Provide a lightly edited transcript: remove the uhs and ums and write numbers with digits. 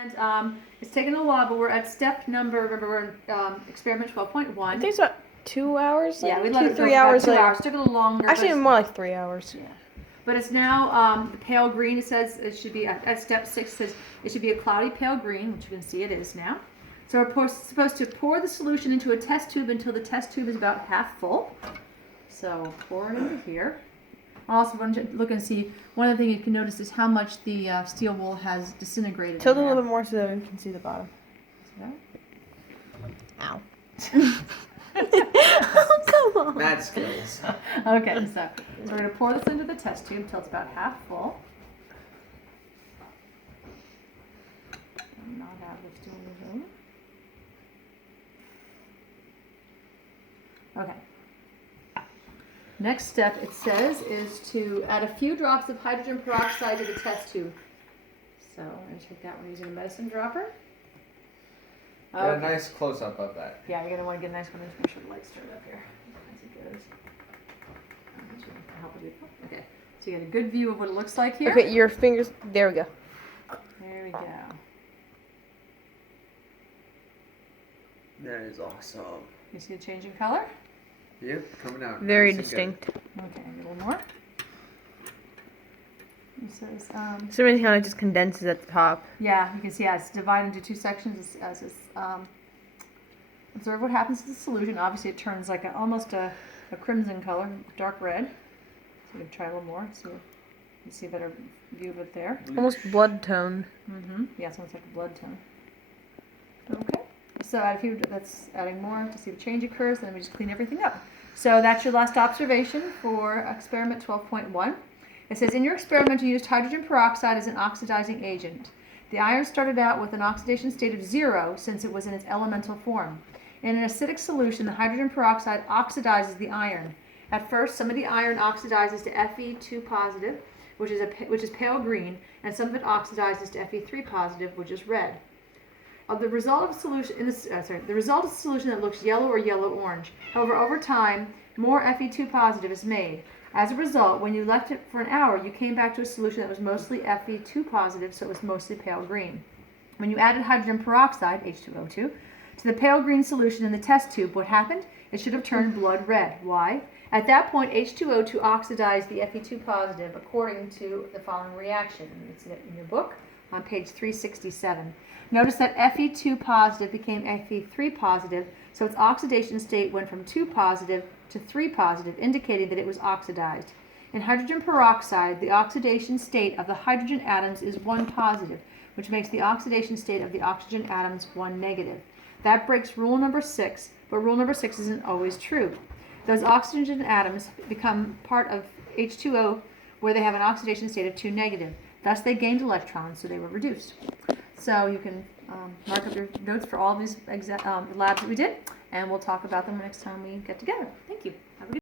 And it's taken a while, but we're at step number, remember we're in experiment 12.1. I think it's about 2 hours. Yeah, we let it go 3 for about hours. 2 hours. It took a little longer. Actually, more like 3 hours. Yeah. But it's now the pale green. It says it should be at step 6. It says it should be a cloudy pale green, which you can see it is now. So we're supposed to pour the solution into a test tube until the test tube is about half full. So pour it into here. Also, want to look and see. One of the things you can notice is how much the steel wool has disintegrated. Tilt a little bit more so that we can see the bottom. Ow. Oh, come on. Mad skills. Okay, so we're going to pour this into the test tube until it's about half full. And not have this doing anything. Okay. Next step, it says, is to add a few drops of hydrogen peroxide to the test tube. So I'm going to take that one using a medicine dropper. Get a nice close-up of that. Yeah, you're going to want to get a nice one. Just make sure the light's turned up here as it goes. Okay, so you get a good view of what it looks like here. Okay, your fingers. There we go. There we go. That is awesome. You see the change in color? Yep, coming out. Very nice and Okay, distinct. a little more. It says, So everything kind of just condenses at the top. yeah, you can see it's divided into two sections. Observe what happens to the solution. Obviously, it turns like almost a crimson color, dark red. So you can try a little more. So you see a better view of it there. Almost blood tone. Yeah, it's almost like a blood tone. Okay. So add a few. That's adding more to see the change occurs. Then we just clean everything up. So that's your last observation for experiment 12.1. It says, in your experiment, you used hydrogen peroxide as an oxidizing agent. The iron started out with an oxidation state of 0 since it was in its elemental form. In an acidic solution, the hydrogen peroxide oxidizes the iron. At first, some of the iron oxidizes to Fe2 positive, which is pale green, and some of it oxidizes to Fe3 positive, which is red. The result of a solution the result is a solution that looks yellow or yellow-orange. However, over time, more Fe2 positive is made. As a result, when you left it for an hour, you came back to a solution that was mostly Fe2 positive, so it was mostly pale green. When you added hydrogen peroxide, H2O2, to the pale green solution in the test tube, what happened? It should have turned blood red. Why? At that point, H2O2 oxidized the Fe2 positive according to the following reaction. It's in your book on page 367. Notice that Fe2 positive became Fe3 positive, so its oxidation state went from 2 positive to 3 positive, indicating that it was oxidized. In hydrogen peroxide, the oxidation state of the hydrogen atoms is 1 positive, which makes the oxidation state of the oxygen atoms 1 negative. That breaks rule number 6, but rule number 6 isn't always true. Those oxygen atoms become part of H2O where they have an oxidation state of 2 negative. Thus, they gained electrons, so they were reduced. So you can mark up your notes for all these labs that we did, and we'll talk about them next time we get together.